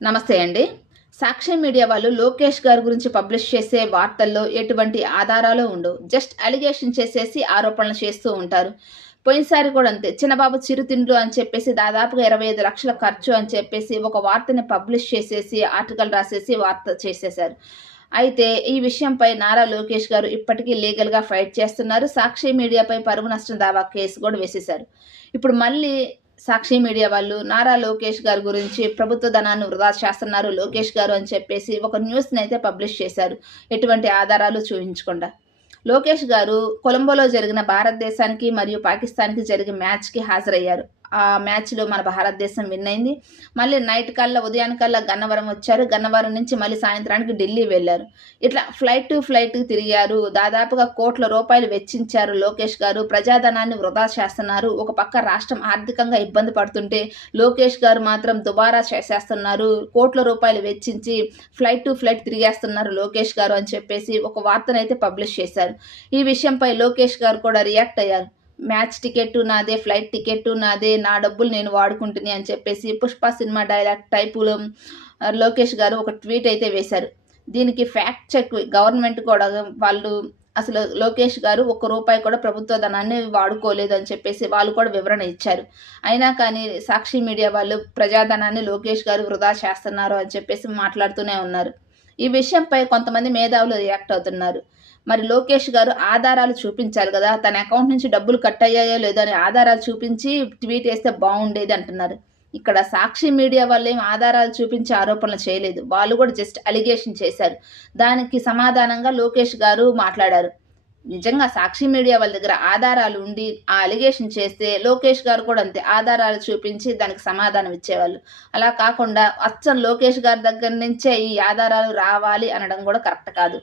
నమస్తే అండి. సాక్షి మీడియా వాళ్ళు లోకేష్ గారి గురించి పబ్లిష్ చేసే వార్తల్లో ఎటువంటి ఆధారాలు ఉండవు. జస్ట్ అలిగేషన్ చేసేసి ఆరోపణలు చేస్తూ ఉంటారు. పోయినసారి కూడా అంతే. చిన్నబాబు చిరుతిండ్లు అని చెప్పేసి దాదాపుగా 25 లక్షల ఖర్చు అని చెప్పేసి ఒక వార్తని పబ్లిష్ చేసేసి, ఆర్టికల్ రాసేసి వార్త చేసేశారు. అయితే ఈ విషయంపై నారా లోకేష్ గారు ఇప్పటికీ లీగల్‌గా ఫైట్ చేస్తున్నారు. సాక్షి మీడియాపై పరువు నష్టం దావా కేసు కూడా వేసేశారు. ఇప్పుడు మళ్ళీ సాక్షి మీడియా వాళ్ళు నారా లోకేష్ గారి గురించి ప్రభుత్వ ధనాన్ని వృధా చేస్తున్నారు లోకేష్ గారు అని చెప్పేసి ఒక న్యూస్‌నైతే పబ్లిష్ చేశారు. ఎటువంటి ఆధారాలు చూయించకుండా. లోకేష్ గారు కొలంబోలో జరిగిన భారతదేశానికి మరియు పాకిస్తాన్‌కి జరిగే మ్యాచ్‌కి హాజరయ్యారు. ఆ మ్యాచ్‌లో మన భారతదేశం విన్ అయింది. మళ్ళీ నైట్ కల్లా ఉదయానికల్లా గన్నవరం వచ్చారు. గన్నవరం నుంచి మళ్ళీ సాయంత్రానికి ఢిల్లీ వెళ్లారు. ఇట్లా ఫ్లైట్ టు ఫ్లైట్ తిరిగారు. దాదాపుగా కోట్ల రూపాయలు వెచ్చించారు లోకేష్ గారు. ప్రజాధనాన్ని వృధా చేస్తున్నారు. ఒక పక్క రాష్ట్రం ఆర్థికంగా ఇబ్బంది పడుతుంటే లోకేష్ గారు మాత్రం దుబారా చేసేస్తున్నారు. కోట్ల రూపాయలు వెచ్చించి ఫ్లైట్ టు ఫ్లైట్ తిరిగేస్తున్నారు లోకేష్ గారు అని చెప్పేసి ఒక వార్తనైతే పబ్లిష్ చేశారు. ఈ విషయంపై లోకేష్ గారు కూడా రియాక్ట్ అయ్యారు. మ్యాచ్ టికెట్టు నాదే, ఫ్లైట్ టికెట్టు నాదే, నా డబ్బులు నేను వాడుకుంటుని అని చెప్పేసి 'పుష్ప' సినిమా డైలాగ్ టైపులో లోకేష్ గారు ఒక ట్వీట్ అయితే వేశారు. దీనికి ఫ్యాక్ట్ చెక్ గవర్నమెంట్ కూడా వాళ్ళు అసలు లోకేష్ గారు ఒక్క రూపాయి కూడా ప్రభుత్వ ధనాన్ని వాడుకోలేదు అని చెప్పేసి వాళ్ళు కూడా వివరణ ఇచ్చారు. అయినా కానీ సాక్షి మీడియా వాళ్ళు ప్రజాధనాన్ని లోకేష్ గారు వృధా చేస్తున్నారు అని చెప్పేసి మాట్లాడుతూనే ఉన్నారు. ఈ విషయంపై కొంతమంది మేధావులు రియాక్ట్ అవుతున్నారు. మరి లోకేష్ గారు ఆధారాలు చూపించాలి గదా! తన అకౌంట్ నుంచి డబ్బులు కట్ అయ్యాయో లేదో అని ఆధారాలు చూపించి ట్వీట్ ఏస్తే బావుండేది అంటున్నారు. ఇక్కడ సాక్షి మీడియా వాళ్ళేం ఆధారాలు చూపించి ఆరోపణలు చేయలేదు. వాళ్ళు కూడా జస్ట్ అలిగేషన్ చేశారు. దానికి సమాధానంగా లోకేష్ గారు మాట్లాడారు. నిజంగా సాక్షి మీడియా వాళ్ళ దగ్గర ఆధారాలు ఉండి ఆ అలిగేషన్ చేస్తే లోకేష్ గారు కూడా అంతే ఆధారాలు చూపించి దానికి సమాధానం ఇచ్చేవాళ్ళు. అలా కాకుండా అచ్చం లోకేష్ గారి దగ్గర నుంచే ఈ ఆధారాలు రావాలి అనడం కూడా కరెక్ట్ కాదు.